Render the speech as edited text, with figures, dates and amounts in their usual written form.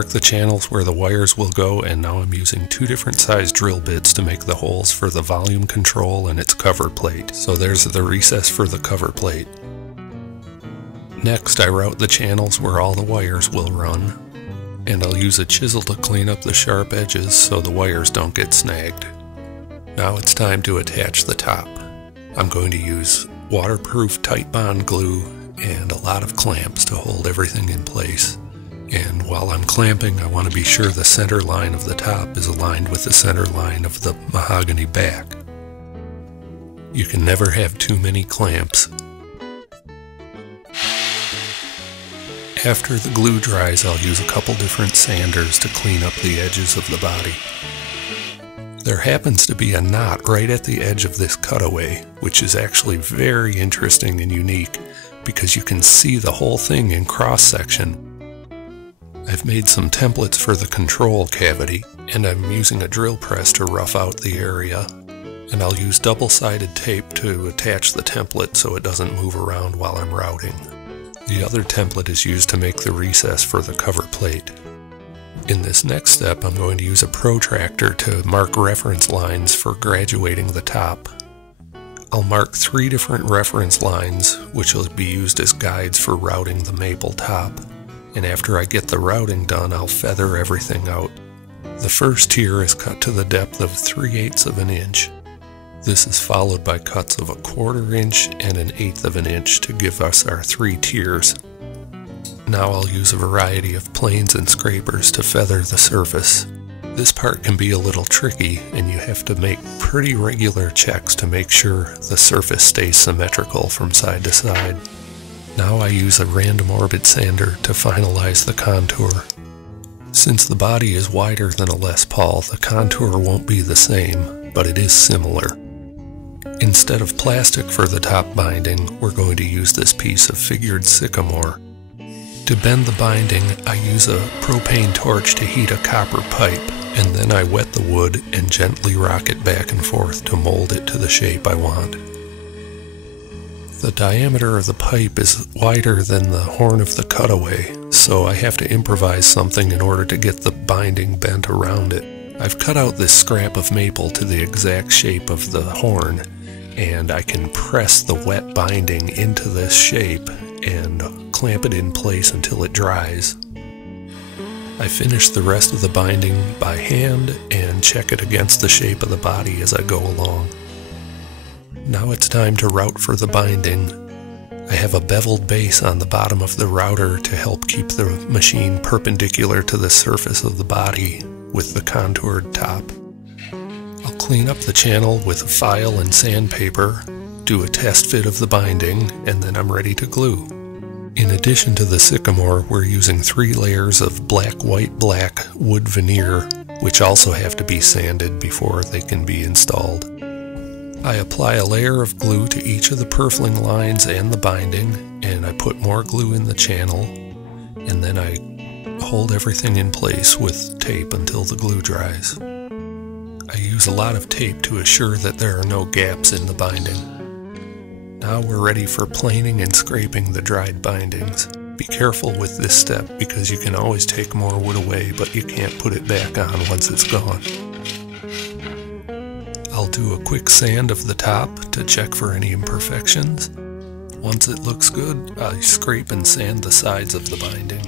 mark the channels where the wires will go, and now I'm using 2 different size drill bits to make the holes for the volume control and its cover plate. So there's the recess for the cover plate. Next, I route the channels where all the wires will run, and I'll use a chisel to clean up the sharp edges so the wires don't get snagged. Now it's time to attach the top. I'm going to use waterproof tight bond glue and a lot of clamps to hold everything in place. And while I'm clamping, I want to be sure the center line of the top is aligned with the center line of the mahogany back. You can never have too many clamps. After the glue dries, I'll use a couple different sanders to clean up the edges of the body. There happens to be a knot right at the edge of this cutaway, which is actually very interesting and unique because you can see the whole thing in cross-section. I've made some templates for the control cavity, and I'm using a drill press to rough out the area. And I'll use double-sided tape to attach the template so it doesn't move around while I'm routing. The other template is used to make the recess for the cover plate. In this next step, I'm going to use a protractor to mark reference lines for graduating the top. I'll mark 3 different reference lines, which will be used as guides for routing the maple top. And after I get the routing done, I'll feather everything out. The first tier is cut to the depth of 3/8 of an inch. This is followed by cuts of 1/4 inch and 1/8 of an inch to give us our 3 tiers. Now I'll use a variety of planes and scrapers to feather the surface. This part can be a little tricky, and you have to make pretty regular checks to make sure the surface stays symmetrical from side to side. Now I use a random orbit sander to finalize the contour. Since the body is wider than a Les Paul, the contour won't be the same, but it is similar. Instead of plastic for the top binding, we're going to use this piece of figured sycamore. To bend the binding, I use a propane torch to heat a copper pipe, and then I wet the wood and gently rock it back and forth to mold it to the shape I want. The diameter of the pipe is wider than the horn of the cutaway, so I have to improvise something in order to get the binding bent around it. I've cut out this scrap of maple to the exact shape of the horn, and I can press the wet binding into this shape and clamp it in place until it dries. I finish the rest of the binding by hand and check it against the shape of the body as I go along. Now it's time to route for the binding. I have a beveled base on the bottom of the router to help keep the machine perpendicular to the surface of the body with the contoured top. I'll clean up the channel with a file and sandpaper, do a test fit of the binding, and then I'm ready to glue. In addition to the sycamore, we're using 3 layers of black, white, black wood veneer, which also have to be sanded before they can be installed. I apply a layer of glue to each of the purfling lines and the binding, and I put more glue in the channel, and then I hold everything in place with tape until the glue dries. I use a lot of tape to assure that there are no gaps in the binding. Now we're ready for planing and scraping the dried bindings. Be careful with this step because you can always take more wood away, but you can't put it back on once it's gone. I'll do a quick sand of the top to check for any imperfections. Once it looks good, I scrape and sand the sides of the binding.